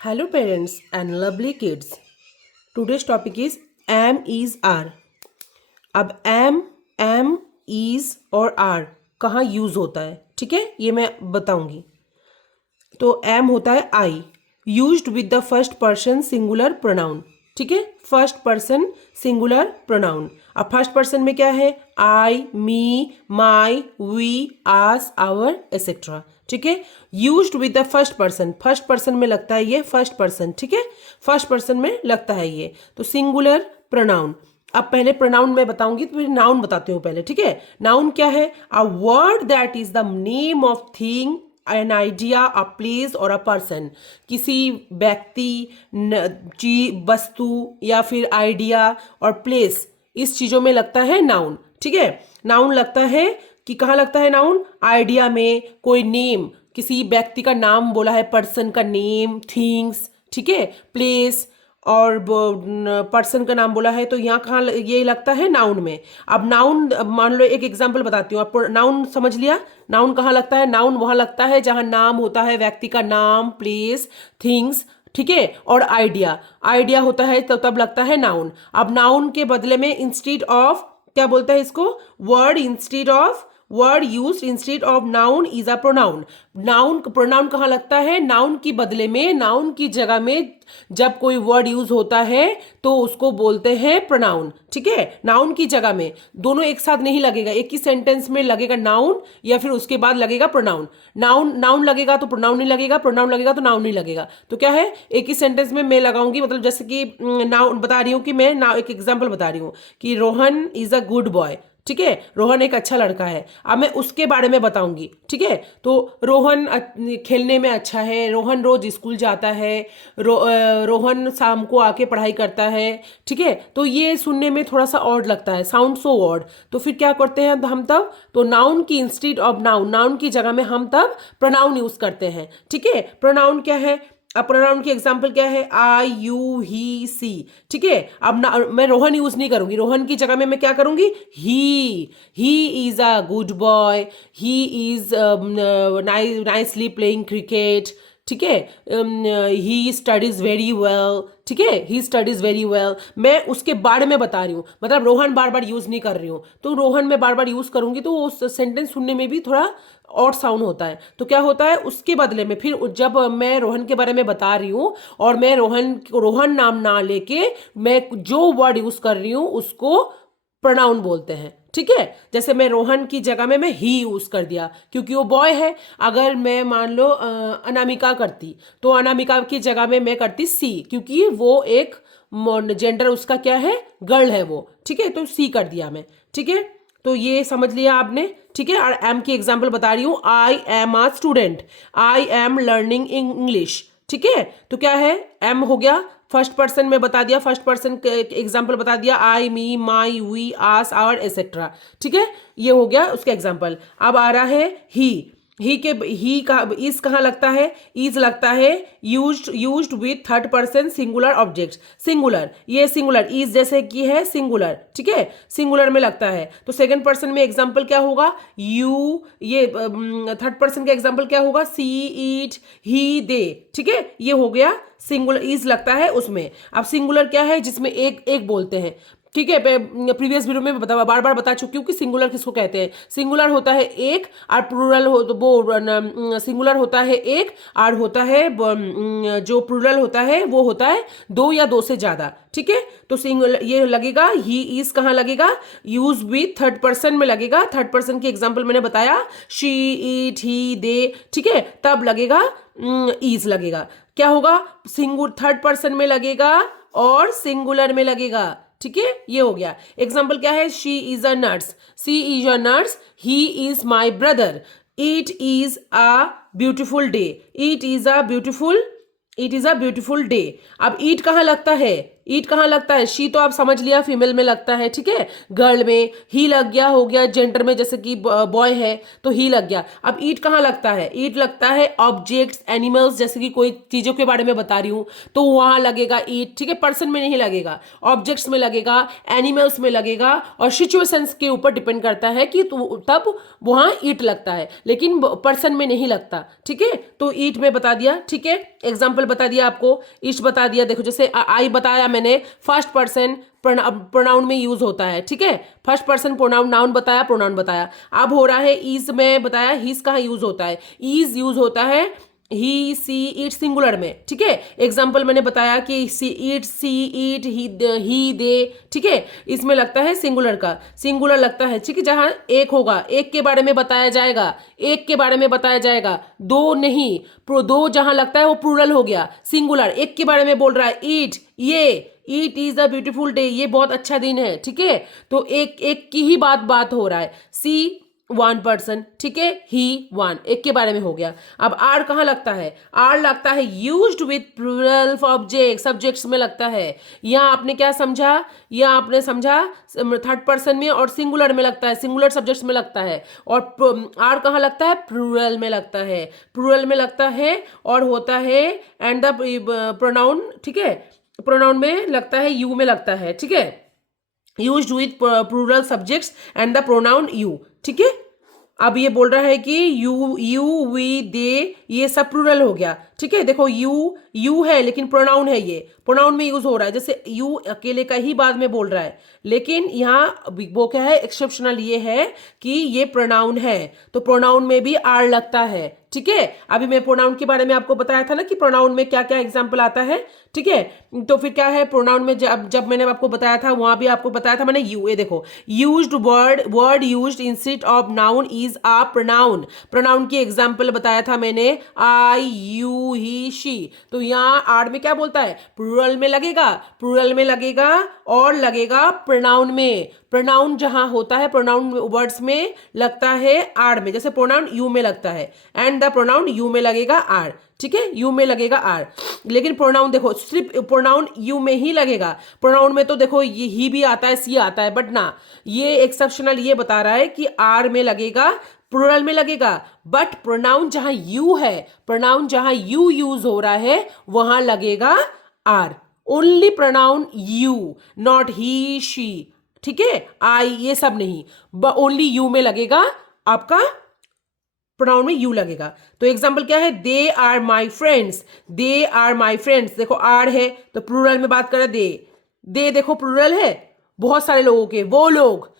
Hello, parents and lovely kids. Today's topic is am, is, are. अब am, is और are कहाँ use होता है, ठीक है, ये मैं बताऊंगी। तो am होता है I, used with the first person singular pronoun, ठीक है, फर्स्ट पर्सन सिंगुलर प्रोनाउन। अब फर्स्ट पर्सन में क्या है? I, me, my, we, us, our, etcetera, ठीक है। Used with the first person में लगता है ये फर्स्ट पर्सन, ठीक है, फर्स्ट पर्सन में लगता है ये, तो सिंगुलर प्रोनाउन। अब पहले प्रोनाउन मैं बताऊंगी तो फिर नाउन बताती हूँ पहले, ठीक है। नाउन क्या है? A word that is the name of thing, an idea, a place और अ पर्सन। किसी व्यक्ति, चीज, वस्तु या फिर आइडिया और प्लेस, इस चीजों में लगता है नाउन, ठीक है। नाउन लगता है कि कहाँ लगता है नाउन? आइडिया में, कोई नेम, किसी व्यक्ति का नाम बोला है, पर्सन का नेम, थिंग्स, ठीक है, प्लेस और पर्सन का नाम बोला है, तो यहाँ कहाँ ये लगता है? नाउन में। अब नाउन मान लो, एक एग्जांपल बताती हूँ। आप नाउन समझ लिया? नाउन कहाँ लगता है? नाउन वहाँ लगता है जहाँ नाम होता है, व्यक्ति का नाम, प्लेस, थिंग्स, ठीक है, और आइडिया, आइडिया होता है तो तब लगता है नाउन। अब नाउन के बदले में इंस्टीड ऑफ, क्या बोलता है इसको? Word instead of, word used instead of noun is a pronoun. Noun, pronoun कहाँ लगता है? नाउन की बदले में, नाउन की जगह में जब कोई वर्ड यूज होता है तो उसको बोलते हैं प्रोनाउन, ठीक है। नाउन की जगह में, दोनों एक साथ नहीं लगेगा, एक ही सेंटेंस में लगेगा नाउन या फिर उसके बाद लगेगा प्रोनाउन। नाउन, नाउन लगेगा तो प्रोनाउन नहीं लगेगा, प्रोनाउन लगेगा तो नाउन नहीं लगेगा। तो क्या है? एक ही सेंटेंस में मैं लगाऊंगी, मतलब जैसे कि नाउन बता रही हूँ कि मैं एक एग्जाम्पल बता रही हूँ कि Rohan is a good boy, ठीक है, रोहन एक अच्छा लड़का है। अब मैं उसके बारे में बताऊंगी, ठीक है। तो रोहन खेलने में अच्छा है, रोहन रोज स्कूल जाता है, रोहन शाम को आके पढ़ाई करता है, ठीक है। तो ये सुनने में थोड़ा सा ऑड लगता है, साउंड सो ऑड। तो फिर क्या करते हैं हम तब? तो नाउन की इंस्टीड ऑफ नाउन, नाउन की जगह में हम तब प्रोनाउन यूज करते हैं, ठीक है। प्रोनाउन क्या है? अब प्रोनाउन की एग्जांपल क्या है? आई, यू, ही, सी, ठीक है। अब मैं रोहन यूज नहीं करूंगी, रोहन की जगह में मैं क्या करूंगी? He is a good boy, he is nicely playing cricket, ठीक है, ही स्टडीज वेरी वेल, ठीक है, ही स्टडीज वेरी वेल। मैं उसके बारे में बता रही हूँ, मतलब रोहन बार बार यूज नहीं कर रही हूँ। तो रोहन में बार बार यूज करूंगी तो उस सेंटेंस सुनने में भी थोड़ा और साउंड होता है। तो क्या होता है? उसके बदले में फिर जब मैं रोहन के बारे में बता रही हूँ और मैं रोहन नाम ना लेके मैं जो वर्ड यूज कर रही हूँ उसको प्रोनाउन बोलते हैं, ठीक है। जैसे मैं रोहन की जगह में मैं ही यूज कर दिया क्योंकि वो बॉय है। अगर मैं मान लो अनामिका करती तो अनामिका की जगह में मैं करती सी, क्योंकि वो एक जेंडर उसका क्या है? गर्ल है वो, ठीक है, तो सी कर दिया मैं, ठीक है। तो ये समझ लिया आपने, ठीक है। और एम की एग्जाम्पल बता रही हूँ, I am a student, I am learning English, ठीक है। तो क्या है? एम हो गया, फर्स्ट पर्सन में बता दिया, फर्स्ट पर्सन एग्जाम्पल बता दिया, आई, me, my, we, us, our, etcetera, ठीक है। ये हो गया उसका एग्जाम्पल। अब आ रहा है ही का इज कहाँ लगता है? इज लगता है used with third person singular object, singular, ये सिंगुलर, इज जैसे कि है सिंगुलर, ठीक है, सिंगुलर में लगता है। तो सेकंड पर्सन में एग्जांपल क्या होगा? यू, ये थर्ड पर्सन का एग्जांपल क्या होगा? सी, ईट, ही, दे, ठीक है। ये हो गया सिंगुलर, इज लगता है उसमें। अब सिंगुलर क्या है? जिसमें एक एक बोलते हैं, ठीक है। प्रीवियस वीडियो में बार बार बता चुकी हूँ कि सिंगुलर किसको कहते हैं। सिंगुलर होता है एक, और प्लूरल हो तो वो सिंगुलर होता है एक, और होता है जो प्लूरल होता है वो होता है दो या दो से ज्यादा, ठीक है। तो सिंगुलर ये लगेगा, ही इज कहाँ लगेगा? यूज विथ थर्ड पर्सन में लगेगा। थर्ड पर्सन की एग्जाम्पल मैंने बताया, शी, ईट, ही, दे, ठीक है, तब लगेगा इज लगेगा। क्या होगा? थर्ड पर्सन में लगेगा और सिंगुलर में लगेगा, ठीक है। ये हो गया एग्जाम्पल। क्या है? She is a nurse, she is a nurse, he is my brother, it is a beautiful day, it is a beautiful day. अब ईट कहाँ लगता है? ईट कहाँ लगता है? शी तो आप समझ लिया फीमेल में लगता है, ठीक है, गर्ल में। ही लग गया, हो गया जेंडर में, जैसे कि बॉय है तो ही लग गया। अब ईट कहाँ लगता है? ईट लगता है ऑब्जेक्ट्स, एनिमल्स, जैसे कि कोई चीजों के बारे में बता रही हूं तो वहां लगेगा ईट, ठीक है। पर्सन में नहीं लगेगा, ऑब्जेक्ट्स में लगेगा, एनिमल्स में लगेगा, और सिचुएशंस के ऊपर डिपेंड करता है कि तब वहां ईट लगता है, लेकिन पर्सन में नहीं लगता, ठीक है। तो ईट में बता दिया, ठीक है, एग्जाम्पल बता दिया आपको, ईट बता दिया। देखो जैसे आई बताया मैंने, फर्स्ट पर्सन प्रोनाउन में यूज होता है, ठीक है। फर्स्ट पर्सन प्रोनाउन, नाउन बताया, प्रोनाउन बताया। अब हो रहा है ईज में बताया, हीज कहाँ यूज होता है? ईज यूज होता है ही, सी, इट, सिंगुलर में, ठीक है। एग्जाम्पल मैंने बताया कि सी इट, सी इट, ही दे, ठीक है, इसमें लगता है सिंगुलर का, सिंगुलर लगता है, ठीक है। जहां एक होगा, एक के बारे में बताया जाएगा, एक के बारे में बताया जाएगा, दो नहीं, दो जहां लगता है वो प्लूरल हो गया, सिंगुलर। एक के बारे में बोल रहा है, ईट, ये eat is a beautiful day, ये बहुत अच्छा दिन है, ठीक है। तो एक एक की ही बात हो रहा है। सी, वन पर्सन, ठीक है, ही, वन, एक के बारे में हो गया। अब आर कहाँ लगता है? आर लगता है used with plural object, subjects में लगता है। यहाँ आपने क्या समझा? यहाँ आपने समझा थर्ड पर्सन में और सिंगुलर में लगता है, सिंगुलर सब्जेक्ट्स में लगता है। और आर कहाँ लगता है? प्लूरल में लगता है, प्लूरल में लगता है और होता है एंड द प्रोनाउन, ठीक है, प्रोनाउन में लगता है, यू में लगता है, ठीक है, used with plural subjects and the pronoun you, ठीक है। अब ये बोल रहा है कि यू वी दे, ये सब प्लूरल हो गया, ठीक है। देखो यू है लेकिन प्रोनाउन है, ये प्रोनाउन में यूज हो रहा है। जैसे यू अकेले का ही बाद में बोल रहा है, लेकिन यहाँ वो क्या है, एक्सेप्शनल ये है कि ये प्रोनाउन है, तो प्रोनाउन में भी आर लगता है, ठीक है। अभी मैं प्रोनाउन के बारे में आपको बताया था ना कि प्रोनाउन में क्या क्या एग्जाम्पल आता है, ठीक है। तो फिर क्या है प्रोनाउन में, जब मैंने आपको बताया था वहां भी आपको बताया था मैंने, यू, ये देखो, used word used instead of noun is a pronoun. Pronoun की एग्जाम्पल बताया था मैंने, आई, यू, ही, शी। तो यहाँ आर में क्या बोलता है? प्लूरल में लगेगा, प्लूरल में लगेगा और लगेगा प्रोनाउन में। प्रोनाउन जहां होता है, प्रोनाउन वर्ड्स में लगता है आर में, जैसे प्रोनाउन यू में लगता है एंड द प्रोनाउन यू में लगेगा आर, ठीक है, यू में लगेगा आर। लेकिन प्रोनाउन देखो सिर्फ प्रोनाउन यू में ही लगेगा। प्रोनाउन में तो देखो ये ही भी आता है, सी आता है, बट ना, ये एक्सेप्शनल ये बता रहा है कि आर में लगेगा, प्लूरल में लगेगा। बट प्रोनाउन जहां यू है, प्रोनाउन जहां यू यूज हो रहा है वहां लगेगा are. Only pronoun you, not he, she, ठीक है, आई, ये सब नहीं, ओनली यू में लगेगा आपका, प्रोनाउन में यू लगेगा। तो एग्जांपल क्या है? They are my friends, they are my friends, देखो आर है तो प्लूरल में बात कर रहे, दे देखो प्लूरल है, बहुत सारे लोगों के, वो लोग,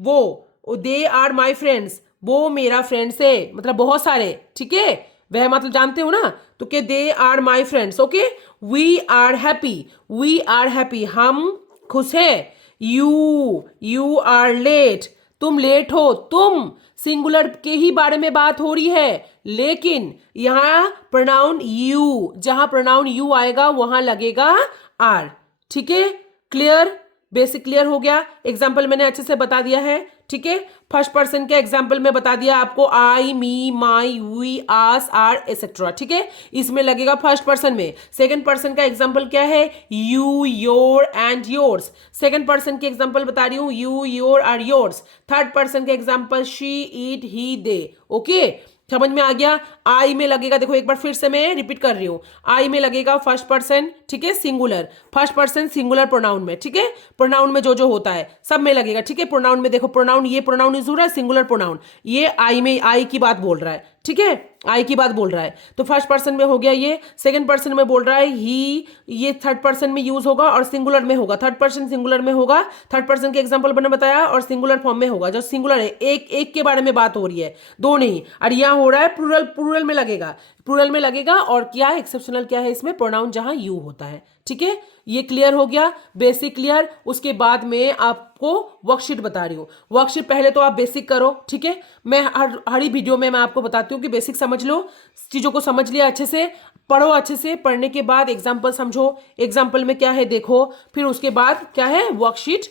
वो दे आर माई फ्रेंड्स, वो मेरा फ्रेंड्स है, मतलब बहुत सारे, ठीक है, वह मतलब जानते हो ना, तो क्या they are my friends, okay. We are happy, हम खुश हैं। यू आर लेट, तुम लेट हो, तुम, सिंगुलर के ही बारे में बात हो रही है, लेकिन यहां प्रोनाउन यू, जहां प्रोनाउन यू आएगा वहां लगेगा आर, ठीक है। क्लियर, बेसिक क्लियर हो गया। एग्जाम्पल मैंने अच्छे से बता दिया है, ठीक है। फर्स्ट पर्सन के एग्जाम्पल में बता दिया आपको, आई, me, my, we, us, are, etcetera, ठीक है, इसमें लगेगा फर्स्ट पर्सन में। सेकंड पर्सन का एग्जाम्पल क्या है? You, your and yours. Second person के एग्जाम्पल बता रही हूं, यू, योर और योर्स। थर्ड पर्सन के example she, it, he, they, okay, समझ में आ गया। आई में लगेगा, देखो एक बार फिर से मैं रिपीट कर रही हूं, आई में लगेगा फर्स्ट पर्सन, ठीक है, singular, first person singular pronoun में, ठीक है, प्रोनाउन में जो होता है सब में लगेगा, ठीक है। प्रोनाउन में देखो, प्रोनाउन, ये प्रोनाउन यूज हो रहा है सिंगुलर प्रोनाउन, ये आई में, आई की बात बोल रहा है, ठीक है, आई की बात बोल रहा है, तो फर्स्ट पर्सन में हो गया ये। सेकंड पर्सन में बोल रहा है ही, ये थर्ड पर्सन में यूज होगा और सिंगुलर में होगा, थर्ड पर्सन सिंगुलर में होगा, थर्ड पर्सन के एग्जांपल मैंने बताया, और सिंगुलर फॉर्म में होगा, जो सिंगुलर है, एक के बारे में बात हो रही है, दो नहीं। और यहां हो रहा है प्लूरल में लगेगा, प्लूरल में लगेगा। और क्या है एक्सेप्शनल, क्या है इसमें? प्रोनाउन जहां यू होता है, ठीक है। ये क्लियर हो गया, बेसिक क्लियर। उसके बाद में आपको वर्कशीट बता रही हूँ। वर्कशीट पहले तो आप बेसिक करो, ठीक है, मैं हर वीडियो में मैं आपको बताती हूँ कि बेसिक समझ लो, चीजों को समझ लिया अच्छे से, पढ़ो अच्छे से, पढ़ने के बाद एग्जाम्पल समझो, एग्जाम्पल में क्या है देखो, फिर उसके बाद क्या है वर्कशीट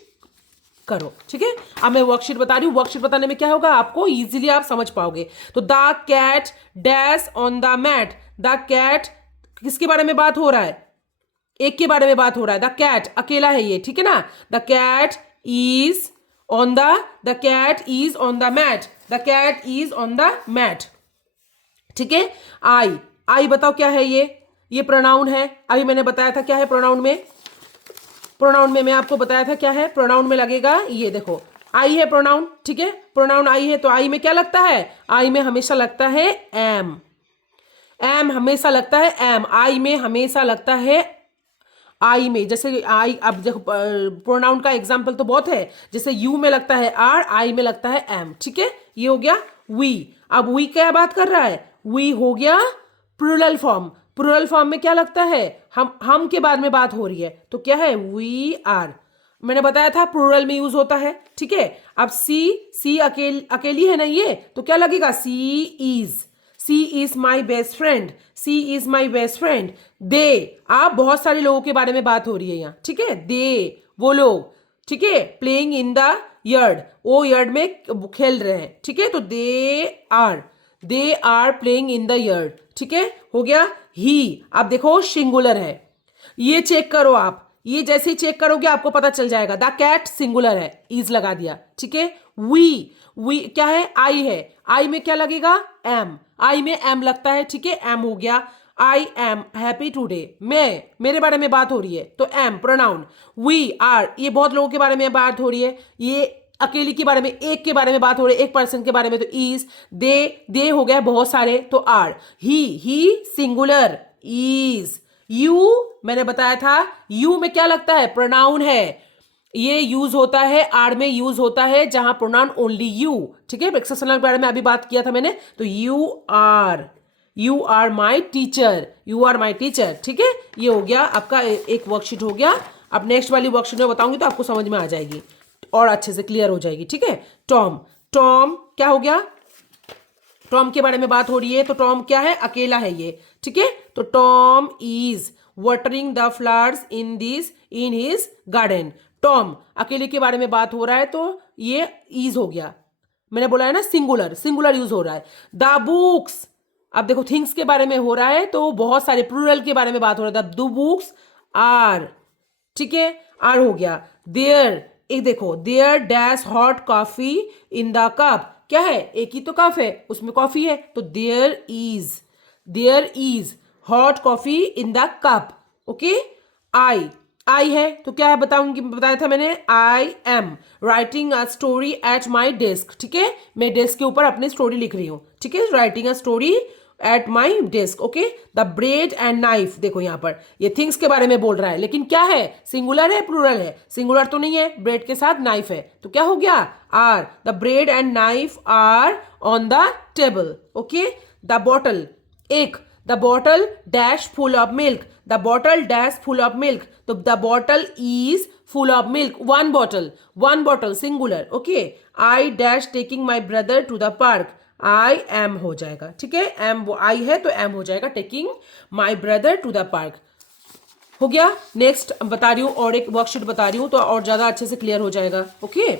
करो, ठीक है। अब मैं वर्कशीट बता रही हूँ, वर्कशीट बताने में क्या होगा, आपको इजीली आप समझ पाओगे। तो the cat dash on the mat, the cat किसके बारे में बात हो रहा है? एक के बारे में बात हो रहा है। द कैट, अकेला है ये, ठीक है ना। The cat is on the cat is on the mat, the cat is on the mat, ठीक है। आई बताओ क्या है ये प्रोनाउन है। अभी मैंने बताया था क्या है प्रोनाउन में, प्रोनाउन में मैं आपको बताया था क्या है। प्रोनाउन में लगेगा, ये देखो आई है प्रोनाउन, ठीक है। प्रोनाउन आई है तो आई में क्या लगता है, आई में हमेशा लगता है एम, एम हमेशा लगता है एम, आई में हमेशा लगता है आई में। जैसे आई, अब देखो प्रोनाउन का एग्जाम्पल तो बहुत है, जैसे यू में लगता है आर, आई में लगता है एम, ठीक है। ये हो गया वी। अब वी क्या बात कर रहा है, वी हो गया प्लूरल फॉर्म। प्लूरल फॉर्म में क्या लगता है, हम के बाद में बात हो रही है तो क्या है, वी आर। मैंने बताया था प्लूरल में यूज होता है, ठीक है। अब सी अकेली है ना ये, तो क्या लगेगा, she is my best friend, she is my best friend. They, आप बहुत सारे लोगों के बारे में बात हो रही है यहाँ, ठीक है। दे वो लोग, ठीक है। प्लेइंग इन द यर्ड, वो यर्ड में खेल रहे हैं, ठीक है। तो they are playing in the yard, ठीक है, हो गया। ही, अब देखो सिंगुलर है, ये चेक करो आप, ये जैसे ही चेक करोगे आपको पता चल जाएगा। द कैट सिंगुलर है, इज लगा दिया, ठीक है। वी क्या है, आई है, आई में क्या लगेगा, एम, आई में एम लगता है, ठीक है, एम हो गया। आई एम हैप्पी टूडे, मेरे बारे में बात हो रही है तो एम प्रोनाउन। वी आर, ये बहुत लोगों के बारे में बात हो रही है, ये अकेली के बारे में, एक के बारे में बात हो रही है, एक पर्सन के बारे में तो इज। दे हो गया बहुत सारे तो are. He singular, is. You, मैंने बताया था यू में क्या लगता है, प्रोनाउन है, ये यूज होता है आर में, यूज होता है जहां प्रोनाउन ओनली यू, ठीक है। एक्सेप्शनल के बारे में अभी बात किया था मैंने, तो you are my teacher, you are my teacher, ठीक है। ये हो गया आपका एक वर्कशीट हो गया। अब नेक्स्ट वाली वर्कशीट में बताऊंगी तो आपको समझ में आ जाएगी और अच्छे से क्लियर हो जाएगी, ठीक है। टॉम क्या हो गया, टॉम के बारे में बात हो रही है तो टॉम क्या है, अकेला है ये, ठीक है। तो Tom is watering the flowers in his garden. Tom अकेले के बारे में बात हो रहा है तो ये इज हो गया, मैंने बोला है ना सिंगुलर यूज हो रहा है। द बुक्स, अब देखो थिंग्स के बारे में हो रहा है तो बहुत सारे प्लूरल के बारे में बात हो रहा है। द बुक्स आर, ठीक है, आर हो गया। देयर, एक देखो, there dash hot coffee in the cup, क्या है, एक ही तो कप है उसमें कॉफी है तो there is hot coffee in the cup, okay. I है तो क्या है बताया था मैंने, I am writing a story at my desk, ठीक है, मैं डेस्क के ऊपर अपनी स्टोरी लिख रही हूँ, ठीक है, writing a story at my desk, okay. The bread and knife, देखो यहाँ पर ये थिंग्स के बारे में बोल रहा है लेकिन क्या है, सिंगुलर है प्लूरल है, सिंगुलर तो नहीं है, ब्रेड के साथ नाइफ है तो क्या हो गया, are. The bread and knife are on the table, okay. The bottle, एक, the bottle dash full of milk, the bottle dash full of milk, तो the bottle is full of milk, one bottle singular, okay. I dash taking my brother to the park, I am हो जाएगा, ठीक है, M वो आई है तो am हो जाएगा, taking my brother to the park, हो गया। नेक्स्ट बता रही हूँ और एक वर्कशीट बता रही हूँ तो और ज्यादा अच्छे से क्लियर हो जाएगा, ओके।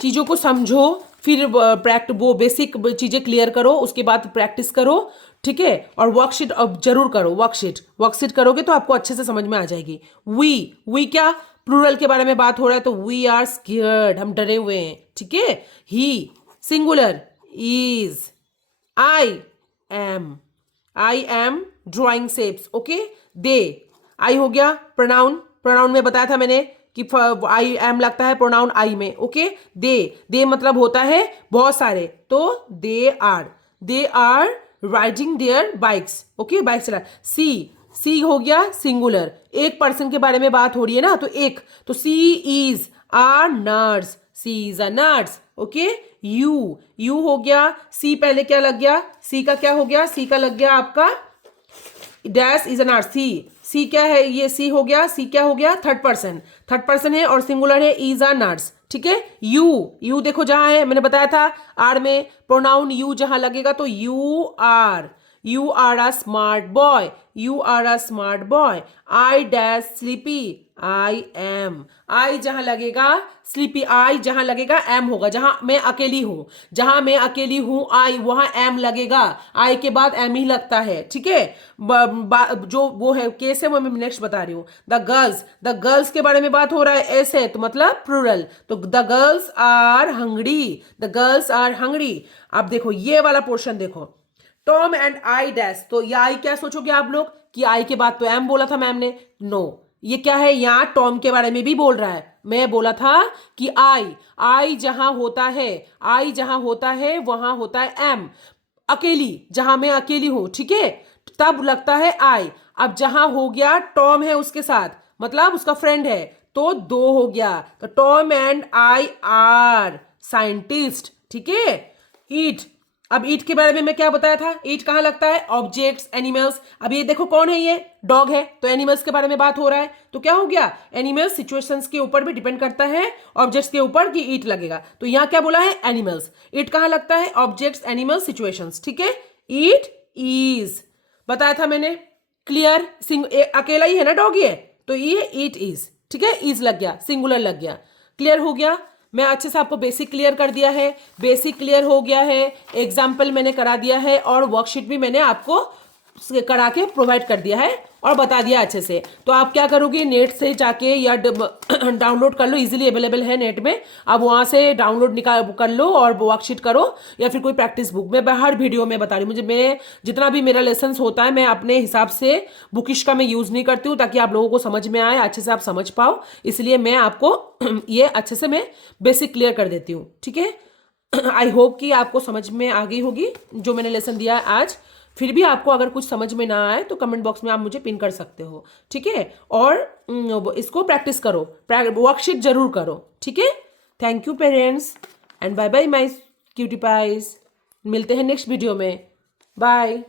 चीजों को समझो, फिर वो बेसिक चीजें क्लियर करो, उसके बाद प्रैक्टिस करो, ठीक है। और वर्कशीट अब जरूर करो, वर्कशीट करोगे तो आपको अच्छे से समझ में आ जाएगी। वी क्या, प्लूरल के बारे में बात हो रहा है तो वी आर स्केयर्ड, हम डरे हुए हैं, ठीक है। He singular, is. I am drawing shapes, okay. They, I हो गया प्रोनाउन में बताया था मैंने कि आई एम लगता है प्रोनाउन आई में, ओके। दे मतलब होता है बहुत सारे तो they are riding their bikes, okay, bike चला। सी हो गया सिंगुलर, एक पर्सन के बारे में बात हो रही है ना तो एक, तो she is a nurse, okay. You हो गया, सी पहले क्या लग गया, सी का क्या हो गया, सी का लग गया आपका डैश इज अ नर्स, सी क्या है, ये सी हो गया, सी क्या हो गया, थर्ड पर्सन है और सिंगुलर है, इज अ नर्स, ठीक है। यू देखो जहां है, मैंने बताया था आर में प्रोनाउन यू जहां लगेगा तो you you are a smart boy, you are a smart boy. I dash sleepy, I am. I जहां लगेगा स्लीपी, आई जहां लगेगा एम होगा। जहां मैं अकेली हूं, जहां मैं अकेली हूं आई, वहां एम लगेगा। आई के बाद एम ही लगता है, ठीक है। जो वो है केस है वो मैं नेक्स्ट बता रही हूँ। द गर्ल्स के बारे में बात हो रहा है, एस है तो मतलब प्लूरल, तो the girls are hungry, the girls are hungry. अब देखो ये वाला पोर्शन देखो, टॉम एंड आई डैश, तो ये आई क्या सोचोगे आप लोग कि आई के बाद तो एम बोला था मैम ने, नो ये क्या है, यहां टॉम के बारे में भी बोल रहा है। मैं बोला था कि आई जहां होता है, आई जहां होता है वहां होता है एम, अकेली, जहां मैं अकेली हूं, ठीक है, तब लगता है आई। अब जहां हो गया टॉम है उसके साथ, मतलब उसका फ्रेंड है, तो दो हो गया, तो Tom and I R scientist, ठीक है। ईट, अब ईट के बारे में मैं क्या बताया था, ईट कहां लगता है, ऑब्जेक्ट्स, एनिमल्स। अब ये देखो कौन है, ये डॉग है, तो एनिमल्स के बारे में बात हो रहा है, तो क्या हो गया, एनिमल्स सिचुएशंस के ऊपर भी डिपेंड करता है, ऑब्जेक्ट्स के ऊपर कि ईट लगेगा, तो यहां क्या बोला है, एनिमल्स। ईट कहां लगता है, ऑब्जेक्ट्स, एनिमल्स, सिचुएशंस, ठीक है। ईट इज बताया था मैंने, क्लियर। अकेला ही है ना, डॉग ये, तो ये ईट इज, ठीक है, इज लग गया, सिंगुलर लग गया, क्लियर हो गया। मैं अच्छे से आपको बेसिक क्लियर कर दिया है, बेसिक क्लियर हो गया है, एग्जाम्पल मैंने करा दिया है और वर्कशीट भी मैंने आपको करा के प्रोवाइड कर दिया है और बता दिया अच्छे से। तो आप क्या करोगे, नेट से जाके या डाउनलोड कर लो, इजीली अवेलेबल है नेट में, आप वहाँ से डाउनलोड निकाल कर लो और वर्कशीट करो, या फिर कोई प्रैक्टिस बुक। मैं हर वीडियो में बता रही हूँ, मैं जितना भी मेरा लेसन होता है मैं अपने हिसाब से बुकिश का मैं यूज़ नहीं करती हूँ, ताकि आप लोगों को समझ में आए, अच्छे से आप समझ पाओ, इसलिए मैं आपको ये अच्छे से मैं बेसिक क्लियर कर देती हूँ, ठीक है। आई होप कि आपको समझ में आ गई होगी जो मैंने लेसन दिया है आज। फिर भी आपको अगर कुछ समझ में ना आए तो कमेंट बॉक्स में आप मुझे पिन कर सकते हो, ठीक है। और इसको प्रैक्टिस करो, वर्कशीट जरूर करो, ठीक है। Thank you parents and bye bye my cutie pies, मिलते हैं नेक्स्ट वीडियो में, बाय।